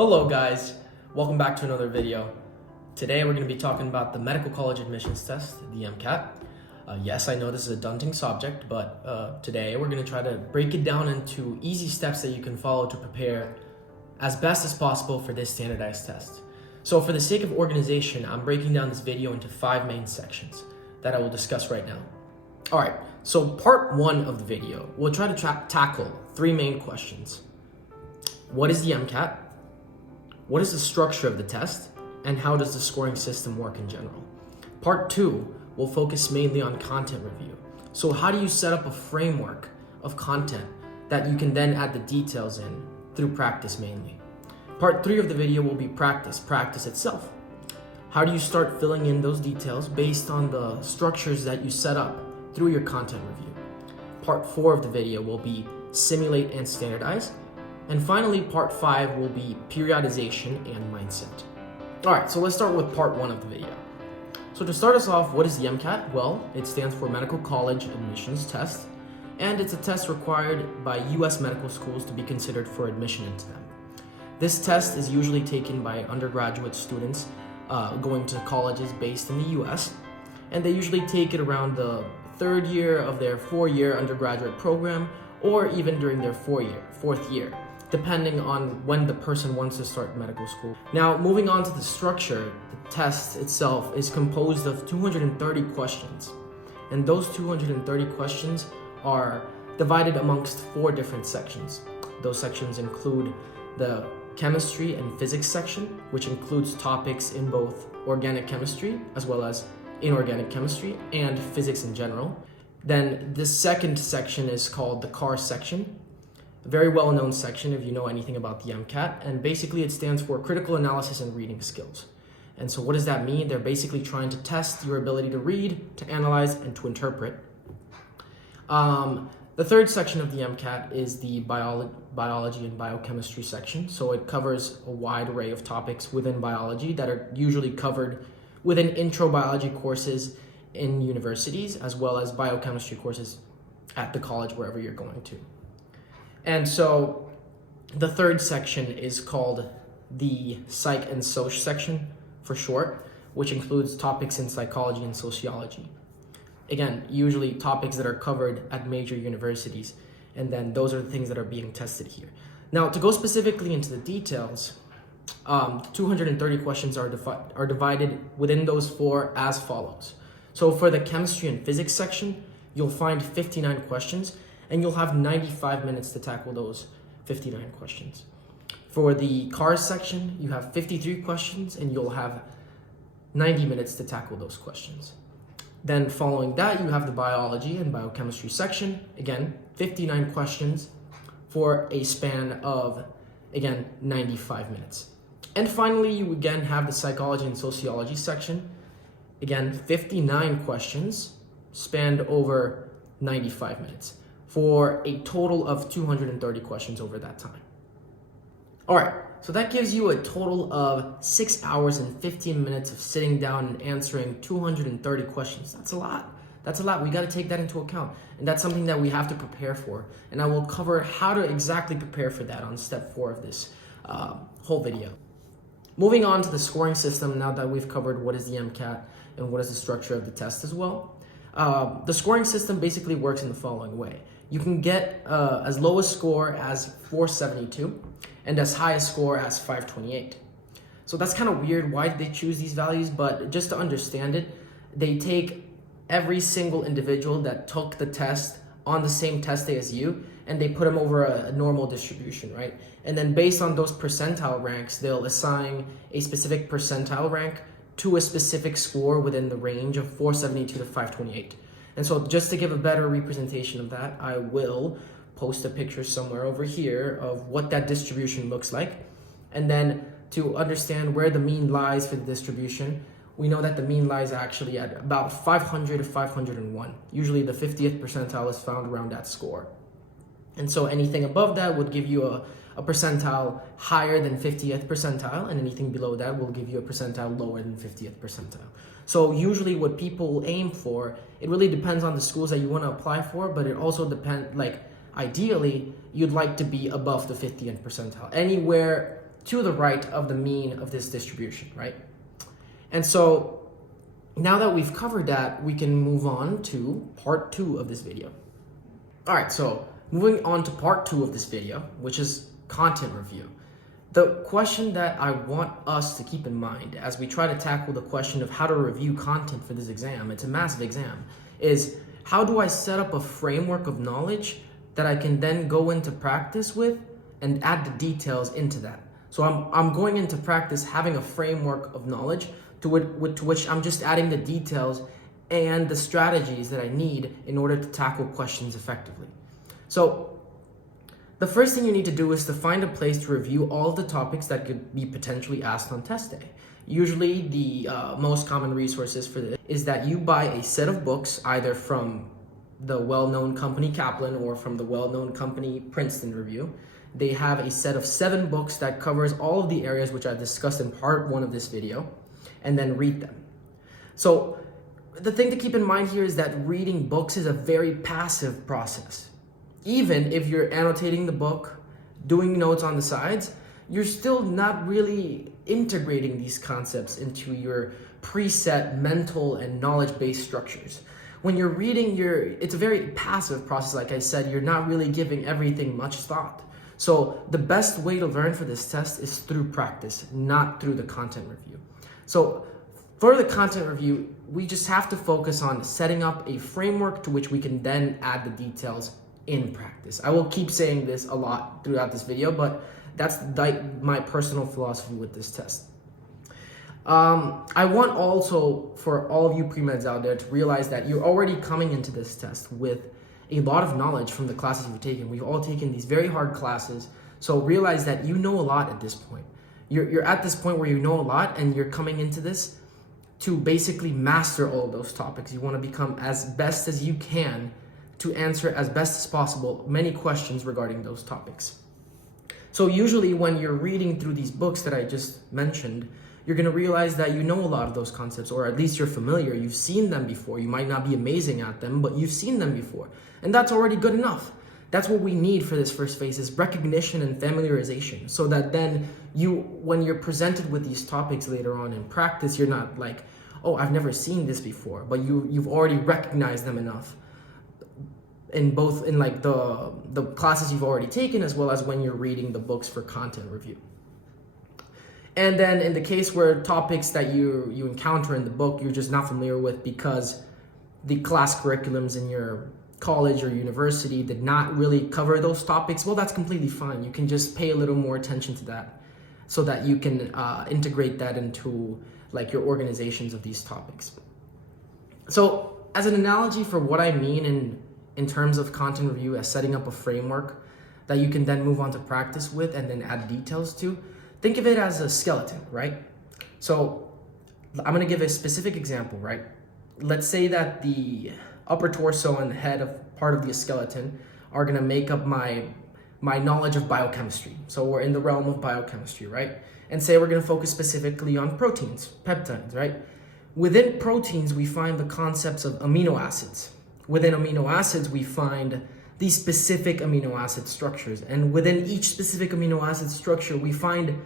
Hello guys, welcome back to another video. Today we're going to be talking about the medical college admissions test, the MCAT. Yes, I know this is a daunting subject, but today we're going to try to break it down into easy steps that you can follow to prepare as best as possible for this standardized test. So for the sake of organization, I'm breaking down this video into 5 main sections that I will discuss right now. Alright, so part 1 of the video, we'll try to tackle 3 main questions. What is the MCAT? What is the structure of the test? And how does the scoring system work in general? Part 2 will focus mainly on content review. So how do you set up a framework of content that you can then add the details in through practice mainly? Part 3 of the video will be practice itself. How do you start filling in those details based on the structures that you set up through your content review? Part 4 of the video will be simulate and standardize. And finally, part 5 will be periodization and mindset. All right, so let's start with part 1 of the video. So to start us off, what is the MCAT? Well, it stands for Medical College Admissions Test, and it's a test required by US medical schools to be considered for admission into them. This test is usually taken by undergraduate students going to colleges based in the US, and they usually take it around the 3rd year of their 4-year undergraduate program, or even during their 4th year, depending on when the person wants to start medical school. Now, moving on to the structure, the test itself is composed of 230 questions. And those 230 questions are divided amongst 4 different sections. Those sections include the chemistry and physics section, which includes topics in both organic chemistry as well as inorganic chemistry and physics in general. Then the second section is called the CAR section, a very well-known section if you know anything about the MCAT, and basically it stands for critical analysis and reading skills. And so what does that mean? They're basically trying to test your ability to read, to analyze, and to interpret. The third section of the MCAT is the biology and biochemistry section. So it covers a wide array of topics within biology that are usually covered within intro biology courses in universities, as well as biochemistry courses at the college wherever you're going to. And so the third section is called the Psych and Soc section for short, which includes topics in psychology and sociology. Again, usually topics that are covered at major universities, and then those are the things that are being tested here. Now, to go specifically into the details, 230 questions are divided within those 4 as follows. So for the chemistry and physics section, you'll find 59 questions, and you'll have 95 minutes to tackle those 59 questions. For the CARS section, you have 53 questions, and you'll have 90 minutes to tackle those questions. Then following that, you have the biology and biochemistry section. Again, 59 questions for a span of, again, 95 minutes. And finally, you again have the psychology and sociology section. Again, 59 questions spanned over 95 minutes for a total of 230 questions over that time. All right, so that gives you a total of 6 hours and 15 minutes of sitting down and answering 230 questions. That's a lot. That's a lot. We got to take that into account. And that's something that we have to prepare for. And I will cover how to exactly prepare for that on step 4 of this whole video. Moving on to the scoring system, now that we've covered what is the MCAT and what is the structure of the test as well. The scoring system basically works in the following way. You can get as low a score as 472 and as high a score as 528. So that's kind of weird. Why did they choose these values? But just to understand it, they take every single individual that took the test on the same test day as you, and they put them over a normal distribution, right? And then based on those percentile ranks, they'll assign a specific percentile rank to a specific score within the range of 472 to 528. And so just to give a better representation of that, I will post a picture somewhere over here of what that distribution looks like. And then to understand where the mean lies for the distribution, we know that the mean lies actually at about 500 to 501. Usually the 50th percentile is found around that score. And so anything above that would give you a percentile higher than 50th percentile, and anything below that will give you a percentile lower than 50th percentile. So usually what people aim for, it really depends on the schools that you want to apply for, but it also depends, like ideally, you'd like to be above the 50th percentile. Anywhere to the right of the mean of this distribution, right? And so now that we've covered that, we can move on to part 2 of this video. All right, so moving on to part 2 of this video, which is content review. The question that I want us to keep in mind as we try to tackle the question of how to review content for this exam, it's a massive exam, is how do I set up a framework of knowledge that I can then go into practice with and add the details into that. So I'm going into practice having a framework of knowledge to which I'm just adding the details and the strategies that I need in order to tackle questions effectively. So the first thing you need to do is to find a place to review all of the topics that could be potentially asked on test day. Usually the most common resources for this is that you buy a set of books either from the well-known company Kaplan or from the well-known company Princeton Review. They have a set of 7 books that covers all of the areas which I've discussed in part 1 of this video, and then read them. So the thing to keep in mind here is that reading books is a very passive process. Even if you're annotating the book, doing notes on the sides, you're still not really integrating these concepts into your preset mental and knowledge-based structures. When you're reading, it's a very passive process. Like I said, you're not really giving everything much thought. So the best way to learn for this test is through practice, not through the content review. So for the content review, we just have to focus on setting up a framework to which we can then add the details in practice. I will keep saying this a lot throughout this video, but that's my personal philosophy with this test. I want also for all of you pre-meds out there to realize that you're already coming into this test with a lot of knowledge from the classes you've taken. We've all taken these very hard classes, so realize that you know a lot at this point. You're at this point where you know a lot and you're coming into this to basically master all of those topics. You want to become as best as you can to answer as best as possible many questions regarding those topics. So usually when you're reading through these books that I just mentioned, you're going to realize that you know a lot of those concepts, or at least you're familiar. You've seen them before. You might not be amazing at them, but you've seen them before. And that's already good enough. That's what we need for this first phase, is recognition and familiarization, so that then when you're presented with these topics later on in practice, you're not like, oh, I've never seen this before, but you've already recognized them enough in both in like the classes you've already taken, as well as when you're reading the books for content review. And then in the case where topics that you encounter in the book you're just not familiar with because the class curriculums in your college or university did not really cover those topics, well, that's completely fine. You can just pay a little more attention to that so that you can integrate that into like your organizations of these topics. So as an analogy for what I mean in terms of content review as setting up a framework that you can then move on to practice with and then add details to, think of it as a skeleton, right? So I'm gonna give a specific example, right? Let's say that the upper torso and the head of part of the skeleton are gonna make up my knowledge of biochemistry. So we're in the realm of biochemistry, right? And say we're gonna focus specifically on proteins, peptides, right? Within proteins, we find the concepts of amino acids. Within amino acids, we find these specific amino acid structures. And within each specific amino acid structure, we find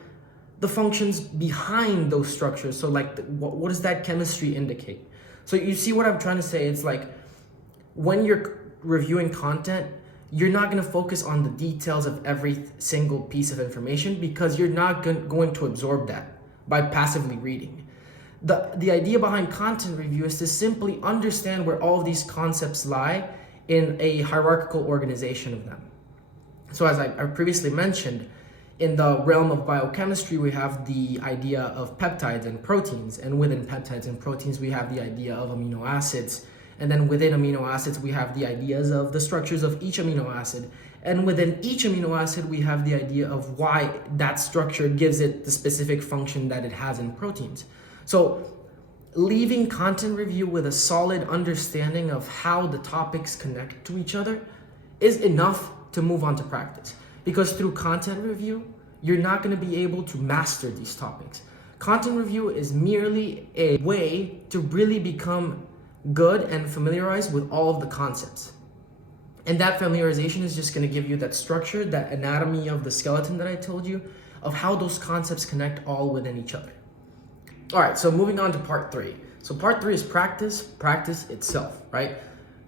the functions behind those structures. So like, what does that chemistry indicate? So you see what I'm trying to say? It's like, when you're reviewing content, you're not going to focus on the details of every single piece of information because you're not going to absorb that by passively reading. The idea behind content review is to simply understand where all of these concepts lie in a hierarchical organization of them. So as I previously mentioned, in the realm of biochemistry, we have the idea of peptides and proteins. And within peptides and proteins, we have the idea of amino acids. And then within amino acids, we have the ideas of the structures of each amino acid. And within each amino acid, we have the idea of why that structure gives it the specific function that it has in proteins. So leaving content review with a solid understanding of how the topics connect to each other is enough to move on to practice. Because through content review, you're not going to be able to master these topics. Content review is merely a way to really become good and familiarized with all of the concepts. And that familiarization is just going to give you that structure, that anatomy of the skeleton that I told you, of how those concepts connect all within each other. All right, so moving on to part 3. So part 3 is practice itself, right?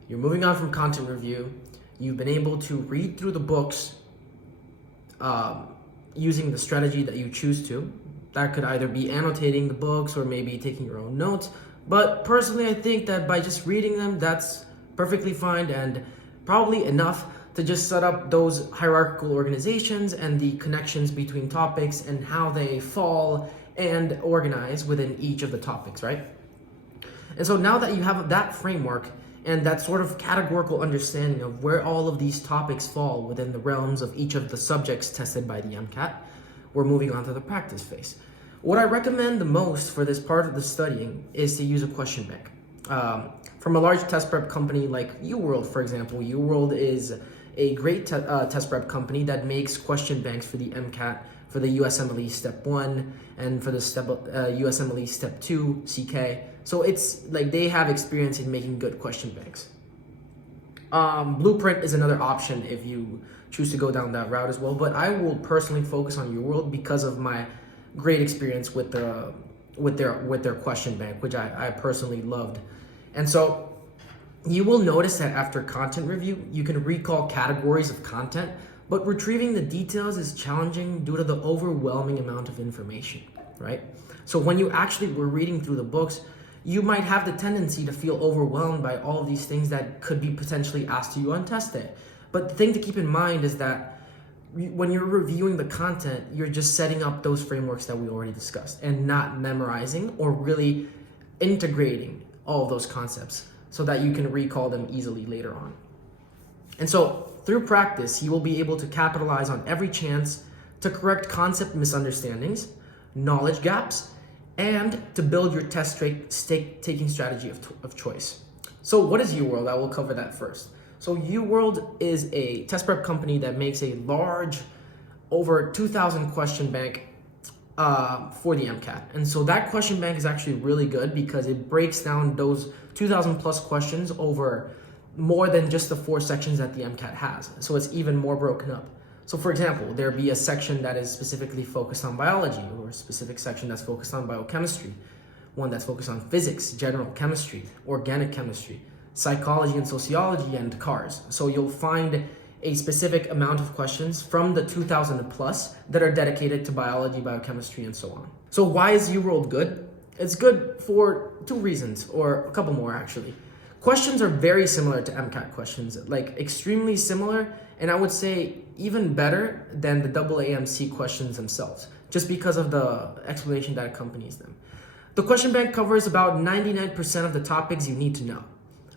You're moving on from content review. You've been able to read through the books using the strategy that you choose to. That could either be annotating the books or maybe taking your own notes. But personally, I think that by just reading them, that's perfectly fine and probably enough to just set up those hierarchical organizations and the connections between topics and how they fall and organize within each of the topics, right? And so now that you have that framework and that sort of categorical understanding of where all of these topics fall within the realms of each of the subjects tested by the MCAT, we're moving on to the practice phase. What I recommend the most for this part of the studying is to use a question bank. From a large test prep company like UWorld, for example. UWorld is a great test prep company that makes question banks for the MCAT, for the USMLE Step 1, and for the USMLE Step 2 CK. So it's like they have experience in making good question banks. Blueprint is another option if you choose to go down that route as well, but I will personally focus on UWorld because of my great experience with their question bank, which I personally loved. And so you will notice that after content review, you can recall categories of content, but retrieving the details is challenging due to the overwhelming amount of information, right? So when you actually were reading through the books, you might have the tendency to feel overwhelmed by all of these things that could be potentially asked to you on test day. But the thing to keep in mind is that when you're reviewing the content, you're just setting up those frameworks that we already discussed and not memorizing or really integrating all of those concepts so that you can recall them easily later on. And so through practice, you will be able to capitalize on every chance to correct concept misunderstandings, knowledge gaps, and to build your taking strategy of choice. So what is UWorld? I will cover that first. So UWorld is a test prep company that makes a large, over 2,000 question bank for the MCAT. And so that question bank is actually really good because it breaks down those 2,000 plus questions over more than just the 4 sections that the MCAT has. So it's even more broken up. So for example, there'd be a section that is specifically focused on biology, or a specific section that's focused on biochemistry, one that's focused on physics, general chemistry, organic chemistry, psychology and sociology, and cars. So you'll find a specific amount of questions from the 2,000 plus that are dedicated to biology, biochemistry, and so on. So why is UWorld good? It's good for 2 reasons, or a couple more actually. Questions are very similar to MCAT questions, like extremely similar, and I would say even better than the AAMC questions themselves, just because of the explanation that accompanies them. The question bank covers about 99% of the topics you need to know.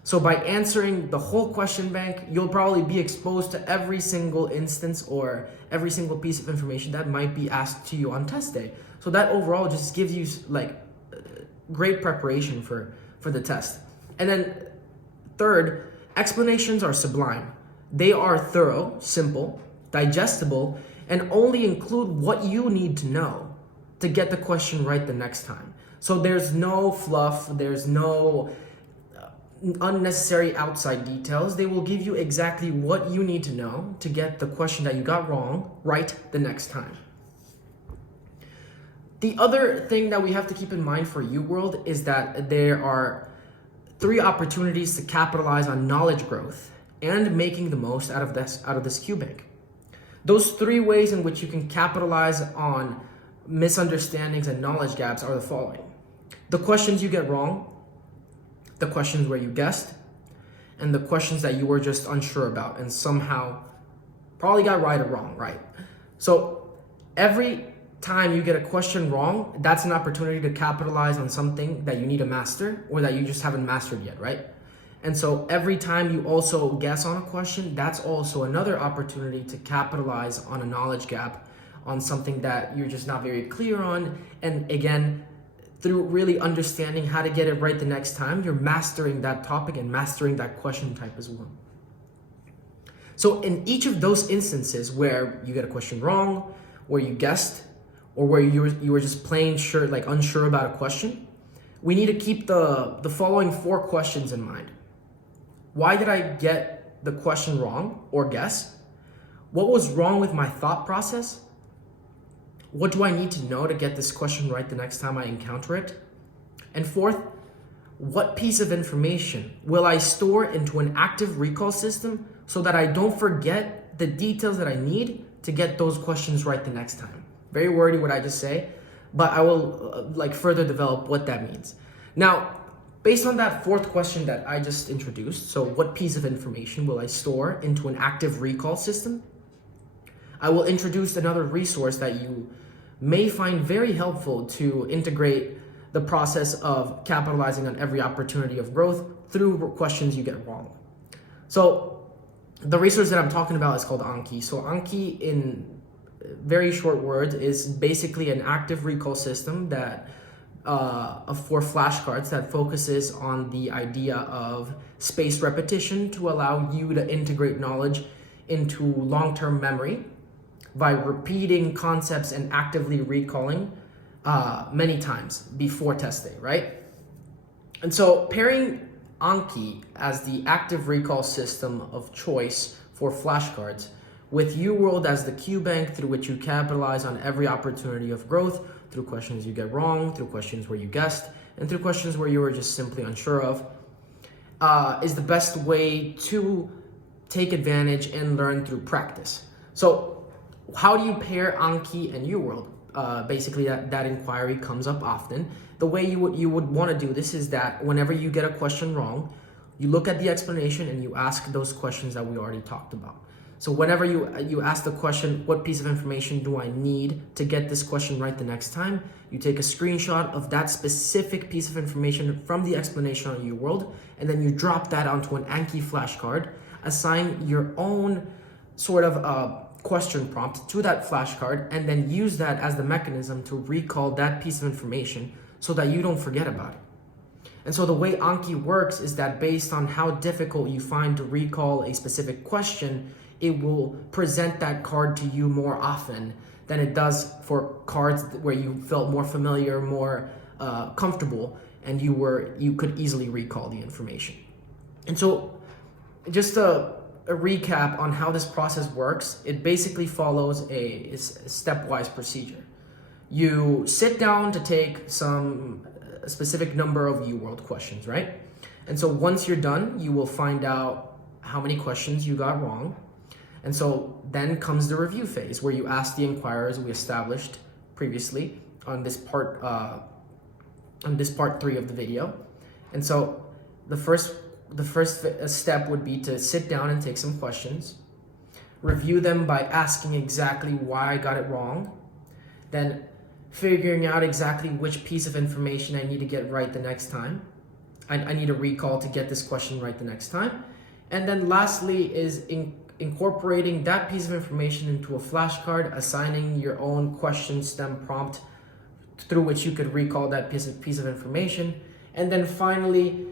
So by answering the whole question bank, you'll probably be exposed to every single instance or every single piece of information that might be asked to you on test day. So that overall just gives you like great preparation for the test. And then third, explanations are sublime. They are thorough, simple, digestible, and only include what you need to know to get the question right the next time. So there's no fluff, there's no unnecessary outside details. They will give you exactly what you need to know to get the question that you got wrong right the next time. The other thing that we have to keep in mind for UWorld is that there are 3 opportunities to capitalize on knowledge growth and making the most out of this Q bank. Those 3 ways in which you can capitalize on misunderstandings and knowledge gaps are the following: the questions you get wrong, the questions where you guessed, and the questions that you were just unsure about and somehow probably got right or wrong, right? So every time you get a question wrong, that's an opportunity to capitalize on something that you need to master or that you just haven't mastered yet, right? And so every time you also guess on a question, that's also another opportunity to capitalize on a knowledge gap, on something that you're just not very clear on. And again, through really understanding how to get it right the next time, you're mastering that topic and mastering that question type as well. So in each of those instances where you get a question wrong, where you guessed, or where you were just plain sure, like unsure about a question, we need to keep the following 4 questions in mind. Why did I get the question wrong or guess? What was wrong with my thought process? What do I need to know to get this question right the next time I encounter it? And fourth, what piece of information will I store into an active recall system so that I don't forget the details that I need to get those questions right the next time? Very wordy what I just say, but I will further develop what that means. Now, based on that fourth question that I just introduced, so what piece of information will I store into an active recall system? I will introduce another resource that you may find very helpful to integrate the process of capitalizing on every opportunity of growth through questions you get wrong. So the resource that I'm talking about is called Anki. So Anki, in very short words, is basically an active recall system that for flashcards that focuses on the idea of spaced repetition to allow you to integrate knowledge into long-term memory by repeating concepts and actively recalling many times before test day, right? And so pairing Anki as the active recall system of choice for flashcards with UWorld as the Q bank through which you capitalize on every opportunity of growth through questions you get wrong, through questions where you guessed, and through questions where you were just simply unsure of, is the best way to take advantage and learn through practice. So how do you pair Anki and UWorld? Basically, that inquiry comes up often. The way you would want to do this is that whenever you get a question wrong, you look at the explanation and you ask those questions that we already talked about. So whenever you ask the question, what piece of information do I need to get this question right the next time? You take a screenshot of that specific piece of information from the explanation on UWorld, and then you drop that onto an Anki flashcard, assign your own sort of question prompt to that flashcard, and then use that as the mechanism to recall that piece of information so that you don't forget about it. And so the way Anki works is that based on how difficult you find to recall a specific question, it will present that card to you more often than it does for cards where you felt more familiar, more comfortable, and you could easily recall the information. And so just a recap on how this process works, it basically follows a stepwise procedure. You sit down to take a specific number of UWorld questions, right? And so once you're done, you will find out how many questions you got wrong. And so then comes the review phase where you ask the inquirers we established previously on this part 3 of the video. And so the first step would be to sit down and take some questions, review them by asking exactly why I got it wrong, then figuring out exactly which piece of information I need to get right the next time. I need a recall to get this question right the next time. And then lastly is incorporating that piece of information into a flashcard, assigning your own question stem prompt through which you could recall that piece of information. And then finally,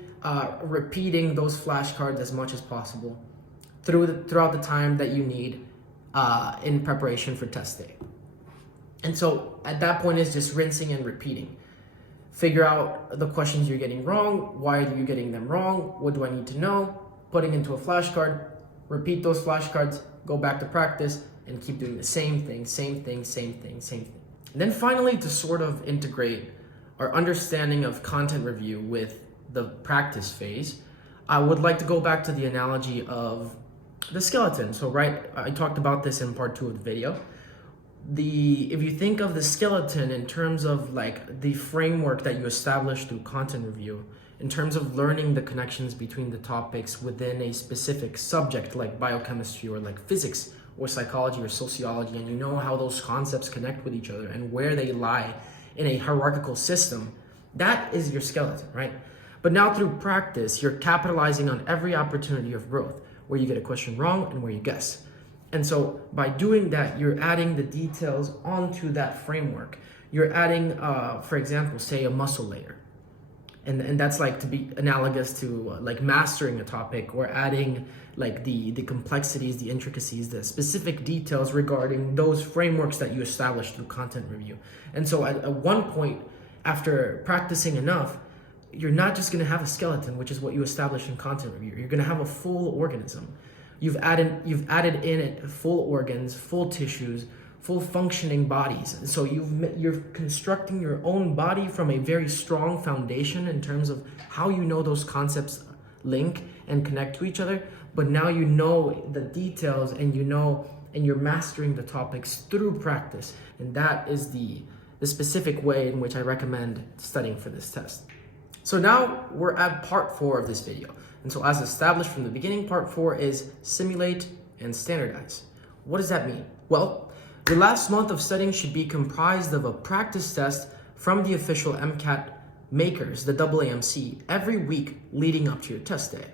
repeating those flashcards as much as possible throughout the time that you need in preparation for test day. And so at that point is just rinsing and repeating. Figure out the questions you're getting wrong. Why are you getting them wrong? What do I need to know? Putting into a flashcard, repeat those flashcards, go back to practice, and keep doing the same thing. And then finally, to sort of integrate our understanding of content review with the practice phase, I would like to go back to the analogy of the skeleton. So I talked about this in part 2 of the video. If you think of the skeleton in terms of the framework that you establish through content review, in terms of learning the connections between the topics within a specific subject like biochemistry or like physics or psychology or sociology, and you know how those concepts connect with each other and where they lie in a hierarchical system, that is your skeleton, right? But now through practice, you're capitalizing on every opportunity of growth where you get a question wrong and where you guess. And so by doing that, you're adding the details onto that framework. You're adding, for example, say a muscle layer. And that's to be analogous to mastering a topic or adding the complexities, the intricacies, the specific details regarding those frameworks that you established through content review. And so at one point, after practicing enough, you're not just going to have a skeleton, which is what you established in content review. You're going to have a full organism. You've added in it full organs, full tissues, full functioning bodies. So you're constructing your own body from a very strong foundation in terms of how you know those concepts link and connect to each other, but now you know the details and you're mastering the topics through practice. And that is the specific way in which I recommend studying for this test. So now we're at part 4 of this video. And so as established from the beginning, part 4 is simulate and standardize. What does that mean? Well, your last month of studying should be comprised of a practice test from the official MCAT makers, the AAMC, every week leading up to your test day.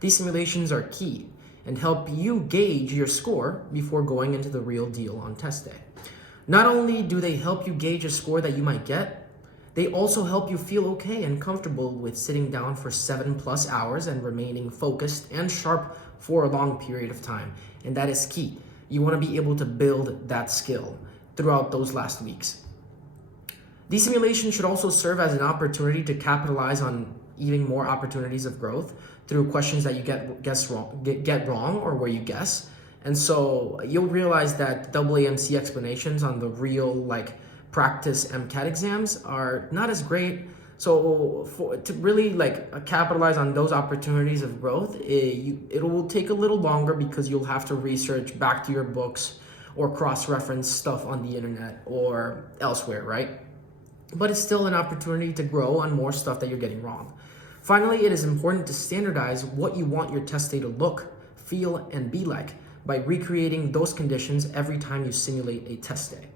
These simulations are key and help you gauge your score before going into the real deal on test day. Not only do they help you gauge a score that you might get, they also help you feel okay and comfortable with sitting down for 7+ hours and remaining focused and sharp for a long period of time. And that is key. You want to be able to build that skill throughout those last weeks. These simulations should also serve as an opportunity to capitalize on even more opportunities of growth through questions that you get wrong or where you guess. And so you'll realize that AAMC explanations on the real practice MCAT exams are not as great. So to really capitalize on those opportunities of growth, it will take a little longer because you'll have to research back to your books or cross-reference stuff on the internet or elsewhere, right? But it's still an opportunity to grow on more stuff that you're getting wrong. Finally, it is important to standardize what you want your test day to look, feel, and be like by recreating those conditions every time you simulate a test day.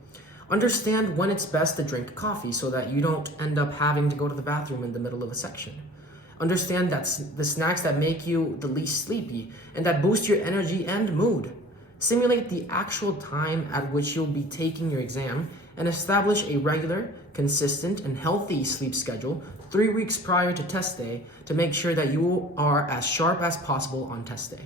Understand when it's best to drink coffee so that you don't end up having to go to the bathroom in the middle of a section. Understand that the snacks that make you the least sleepy and that boost your energy and mood. Simulate the actual time at which you'll be taking your exam and establish a regular, consistent, and healthy sleep schedule 3 weeks prior to test day to make sure that you are as sharp as possible on test day.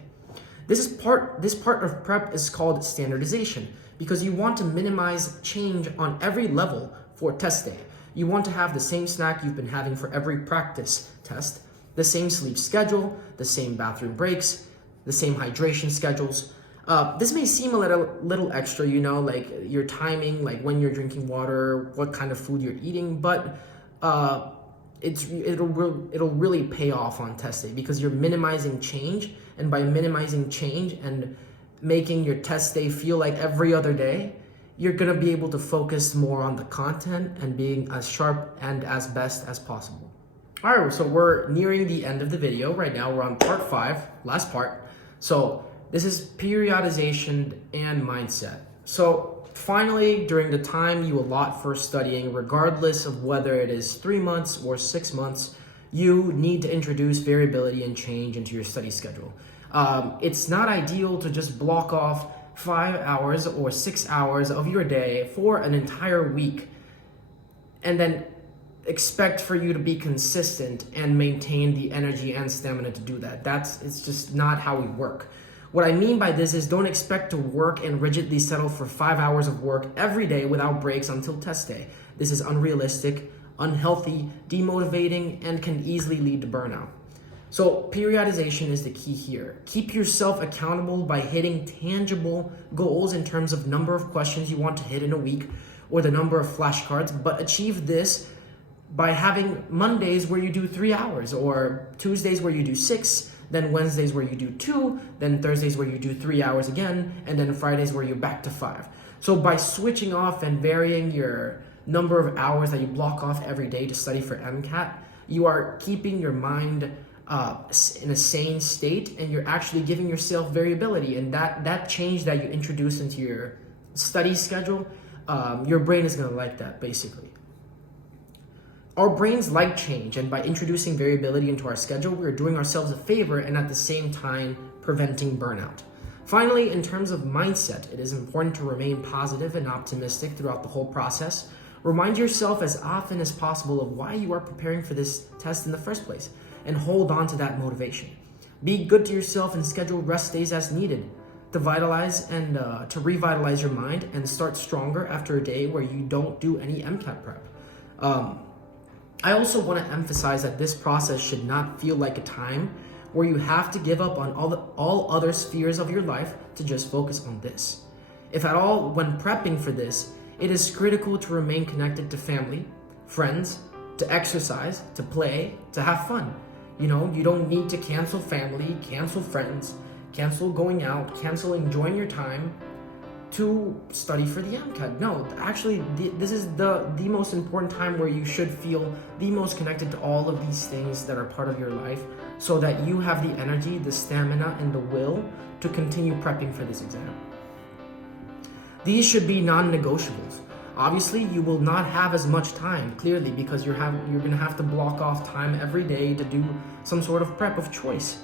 This part of prep is called standardization because you want to minimize change on every level for test day. You want to have the same snack you've been having for every practice test, the same sleep schedule, the same bathroom breaks, the same hydration schedules. This may seem a little extra, your timing, when you're drinking water, what kind of food you're eating, but it'll really pay off on test day because you're minimizing change, and by minimizing change and making your test day feel like every other day, you're gonna be able to focus more on the content and being as sharp and as best as possible. All right, so we're nearing the end of the video. Right now we're on part 5, last part. So this is periodization and mindset. So finally, during the time you allot for studying, regardless of whether it is 3 months or 6 months, you need to introduce variability and change into your study schedule. It's not ideal to just block off 5 hours or 6 hours of your day for an entire week and then expect for you to be consistent and maintain the energy and stamina to do that. It's just not how we work. What I mean by this is don't expect to work and rigidly settle for 5 hours of work every day without breaks until test day. This is unrealistic, unhealthy, demotivating, and can easily lead to burnout. So periodization is the key here. Keep yourself accountable by hitting tangible goals in terms of number of questions you want to hit in a week or the number of flashcards, but achieve this by having Mondays where you do 3 hours, or Tuesdays where you do 6, then Wednesdays where you do 2, then Thursdays where you do 3 hours again, and then Fridays where you're back to 5. So by switching off and varying your number of hours that you block off every day to study for MCAT, you are keeping your mind in a sane state, and you're actually giving yourself variability. And that change that you introduce into your study schedule, your brain is going to like that, basically. Our brains like change, and by introducing variability into our schedule, we're doing ourselves a favor and at the same time preventing burnout. Finally, in terms of mindset, it is important to remain positive and optimistic throughout the whole process. Remind yourself as often as possible of why you are preparing for this test in the first place, and hold on to that motivation. Be good to yourself and schedule rest days as needed to revitalize your mind and start stronger after a day where you don't do any MCAT prep. I also want to emphasize that this process should not feel like a time where you have to give up on all other spheres of your life to just focus on this. If at all, when prepping for this, it is critical to remain connected to family, friends, to exercise, to play, to have fun. You know, you don't need to cancel family, cancel friends, cancel going out, cancel enjoying your time to study for the MCAT. No, actually, this is the most important time where you should feel the most connected to all of these things that are part of your life, so that you have the energy, the stamina, and the will to continue prepping for this exam. These should be non-negotiables. Obviously, you will not have as much time, clearly, because you're going to have to block off time every day to do some sort of prep of choice.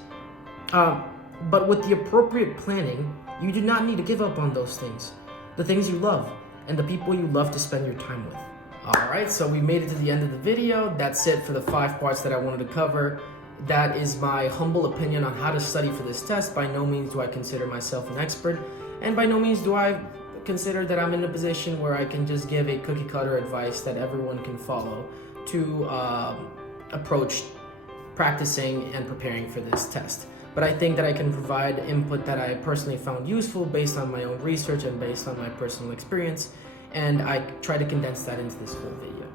But with the appropriate planning, you do not need to give up on those things. The things you love, and the people you love to spend your time with. Alright, so we made it to the end of the video. That's it for the 5 parts that I wanted to cover. That is my humble opinion on how to study for this test. By no means do I consider myself an expert, and by no means do I consider that I'm in a position where I can just give a cookie cutter advice that everyone can follow to approach practicing and preparing for this test. But I think that I can provide input that I personally found useful based on my own research and based on my personal experience, and I try to condense that into this whole video.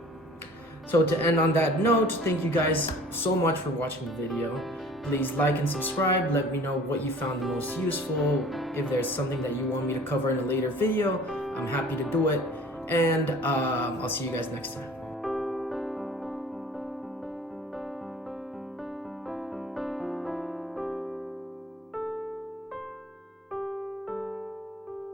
So to end on that note, thank you guys so much for watching the video. Please like and subscribe. Let me know what you found the most useful. If there's something that you want me to cover in a later video, I'm happy to do it. And I'll see you guys next time.